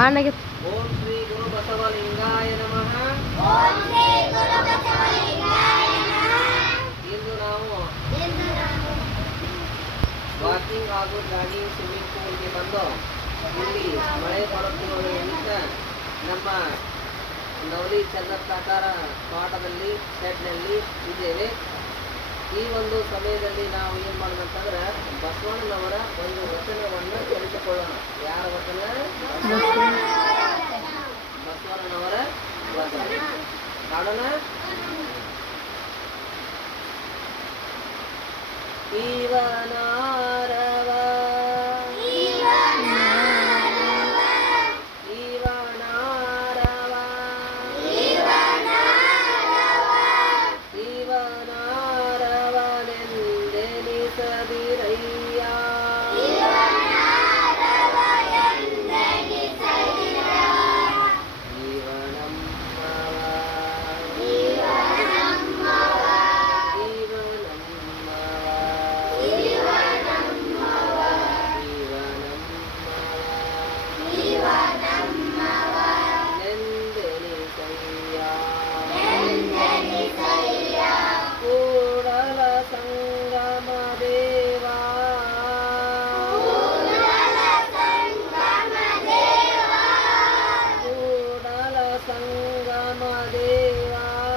ಆನೆಗೆ ಓಂ ಶ್ರೀ ಗುರು ಬಸವಲಿಂಗಾಯ ನಮಃ. ಇಂದು ನಾವು ವಾಕಿಂಗ್ ಹಾಗೂ ಜಾಗಿಂಗ್ ಸ್ವಿಮ್ಮಿಂಗ್ ಪೂಲ್ಗೆ ಬಂದು ಇಲ್ಲಿ ಮಳೆ ಬರುತ್ತಿರುವ ನಿಮಿತ್ತ ನಮ್ಮ ನವಲಿ ಚನ್ನಪ್ಪಾಕಾರ ತೋಟದಲ್ಲಿ ಶೆಡ್ನಲ್ಲಿ ಇದ್ದೇವೆ. ಈ ಒಂದು ಸಮಯದಲ್ಲಿ ನಾವು ಏನು ಮಾಡೋದಂತಂದ್ರೆ ಬಸವಣ್ಣನವರ ಒಂದು ವಚನವನ್ನು ತಿಳಿದುಕೊಳ್ಳೋಣ. ಯಾರ ವಚನ? ಬಸವಣ್ಣನವರ ವಚನ ಮಾಡೋಣ. ಇವನಾರವ ದೇವ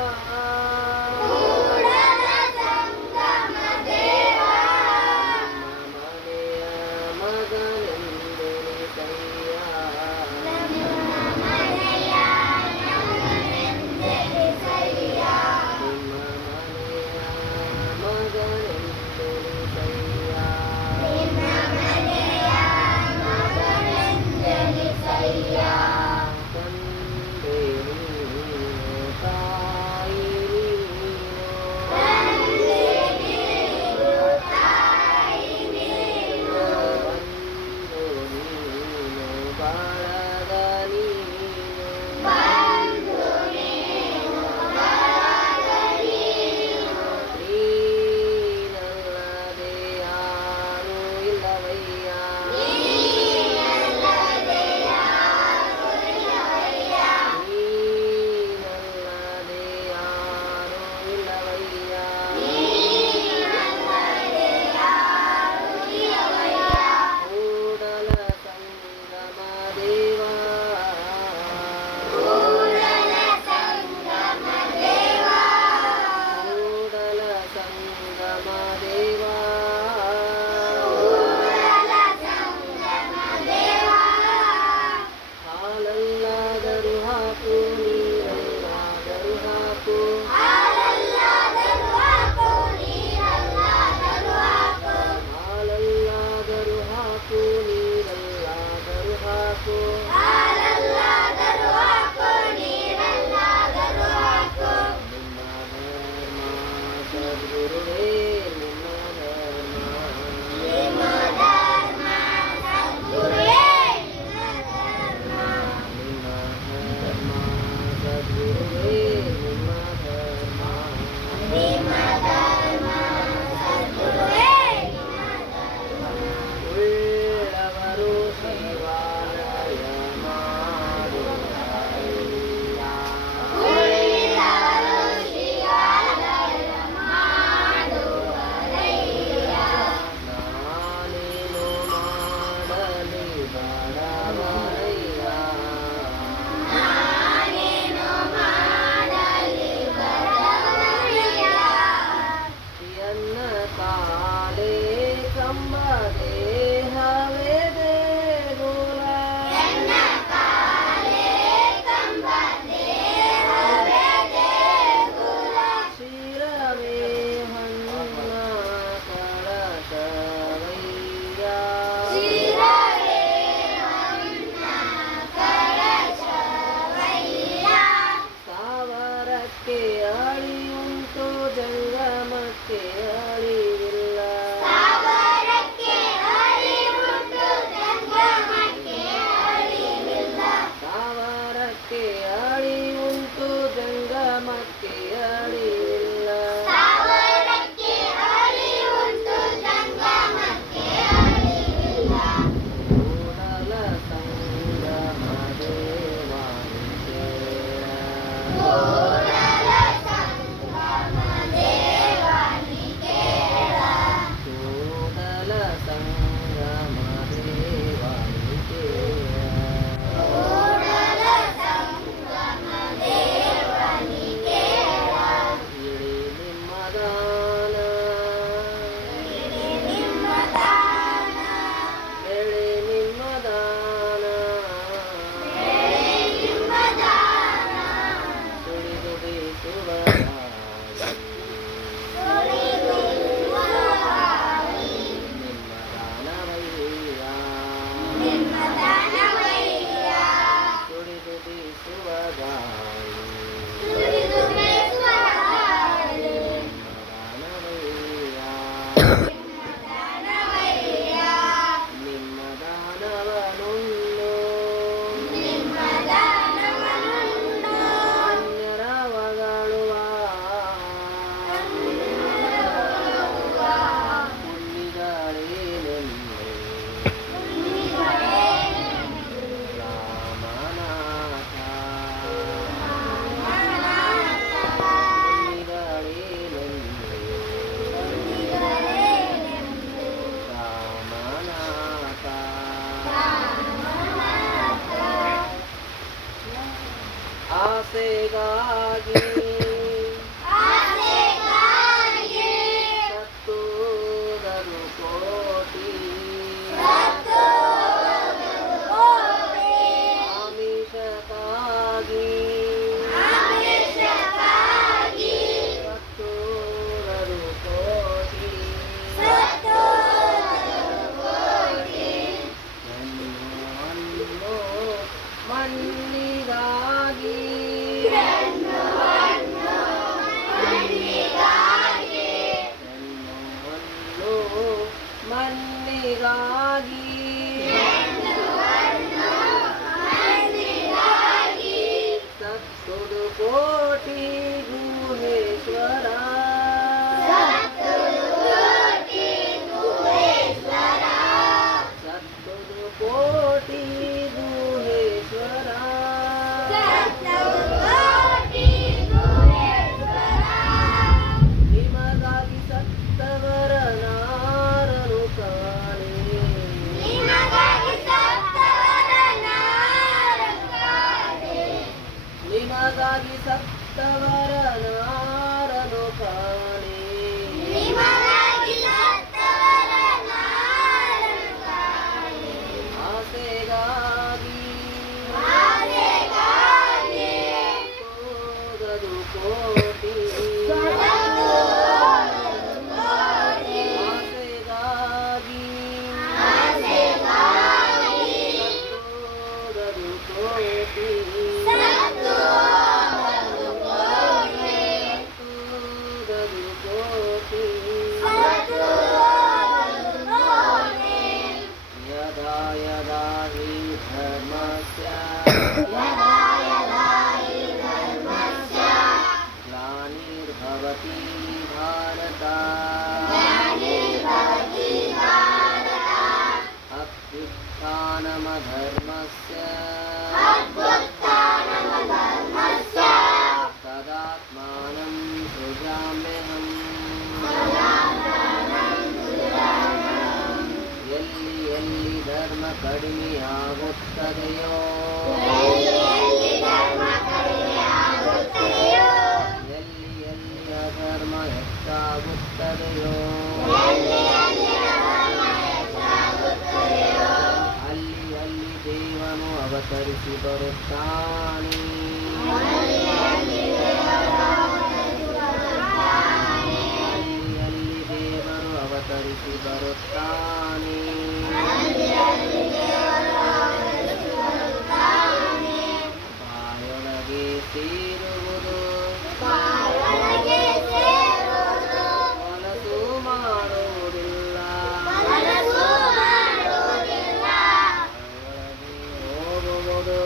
ಆಸೆಗಾಗಿ ಸತ್ತೋದರು ಕೋಟಿ ಆಮಿಷಕ್ಕಾಗಿ ಸತ್ತೋದರು ಕೋಟಿ ಹೆಣ್ಣು ಮಣ್ಣಿಗಾಗಿ ಮಣ್ಣಿಗಾಗಿ ಸತ್ತುದು ಕೋಟಿ ಗುಹೇಶ್ವರ ಸತ್ತುದು ಕೋಟಿ ಗುಹೇಶ್ವರ ನಿಮಗಾಗಿ ಸತ್ತವರ ನಾರನು ಕಾಣೆ ನಿಮಗಾಗಿ ಸತ್ತವರ ನಾರನು ಕಾಣೆ ಆಸೆಗಾಗಿ ಹೋಗದು ಕೋಟಿ यदा यदा हि धर्मस्य ग्लानिर्भवति भारत अभ्युत्थानमधर्मस्य तदात्मानं सृजाम्यहम् ಎಲ್ಲಿ ಎಲ್ಲಿ ಧರ್ಮ ಕಡಿಮೆಯಾಗುತ್ತದೆಯೋ ಎಲ್ಲಿ ಎಲ್ಲಿ ಅಧರ್ಮ ಹೆಚ್ಚಾಗುತ್ತದೆಯೋ ಅಲ್ಲಿ ಅಲ್ಲಿ ದೇವನು ಅವತರಿಸಿ ಬರುತ್ತಾನೆ ಅಲ್ಲಿ ಅಲ್ಲಿ ದೇವರು ಅವತರಿಸಿ ಬರುತ್ತಾನೆ ಬಾಯೊಳಗೆ ಸೇರುವುದು ಮನಸ್ಸು ಮಾಡುವುದಿಲ್ಲ ಬಾಯೊಳಗೆ ಹೋಗುವುದು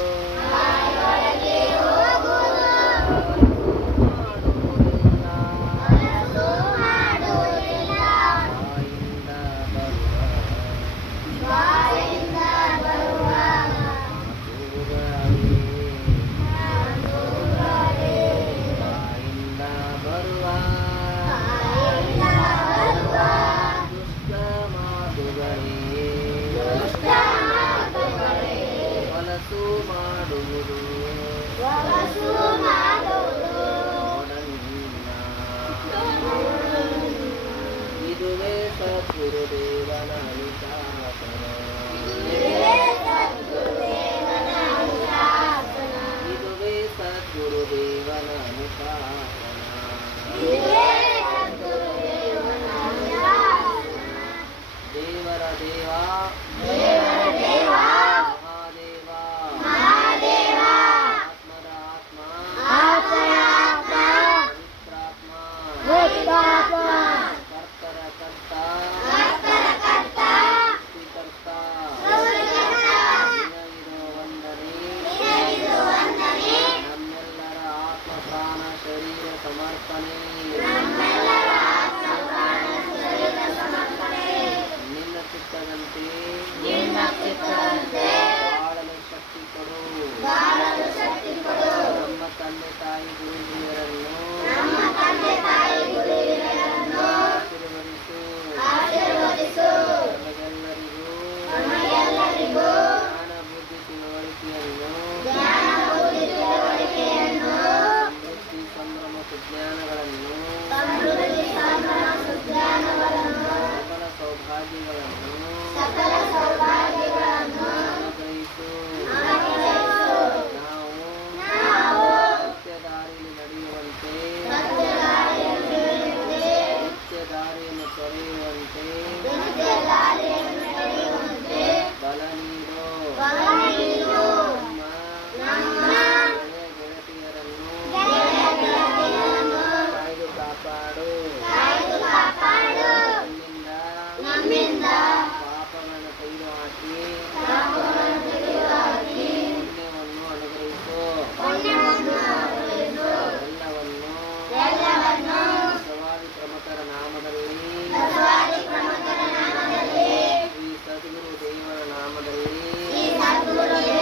ಇದುವೇ ಸದ್ಗುರುದೇವನ ಅನುಶಾಸನ ಇದುವೇ ಸದ್ಗುರುದೇವನ ಅನುಶಾಸನ ದೇವರ ದೇವ ಮಹಾದೇವ ಆತ್ಮದ ಆತ್ಮ ಪವಿತ್ರಾತ್ಮ ಕರ್ತರ ಕರ್ತ ಸೃಷ್ಟಿಕರ್ತ ನಿನಗಿರೋ ವಂದನೆ ನಮ್ಮೆಲ್ಲರ ಆತ್ಮ ಪ್ರಾಣ ಶರೀರ ಸಮರ್ಪಣೆ ನಿನ್ನ ಚಿತ್ತದಂತೆ ಬಾಳಲು ಶಕ್ತಿ ಕೊಡು ನಮ್ಮ ತಂದೆ ತಾಯಿ ಗುರುಹಿರಿಯರನ್ನು ಆಶೀರ್ವದಿಸು ನಮಗೆಲ್ಲರಿಗೂ ಜ್ಞಾನ ಬುದ್ಧಿ ತಿಳುವಳಿಕೆಯನ್ನು ನಾಮದಲ್ಲಿ ಈ ಸದ್ಗುರು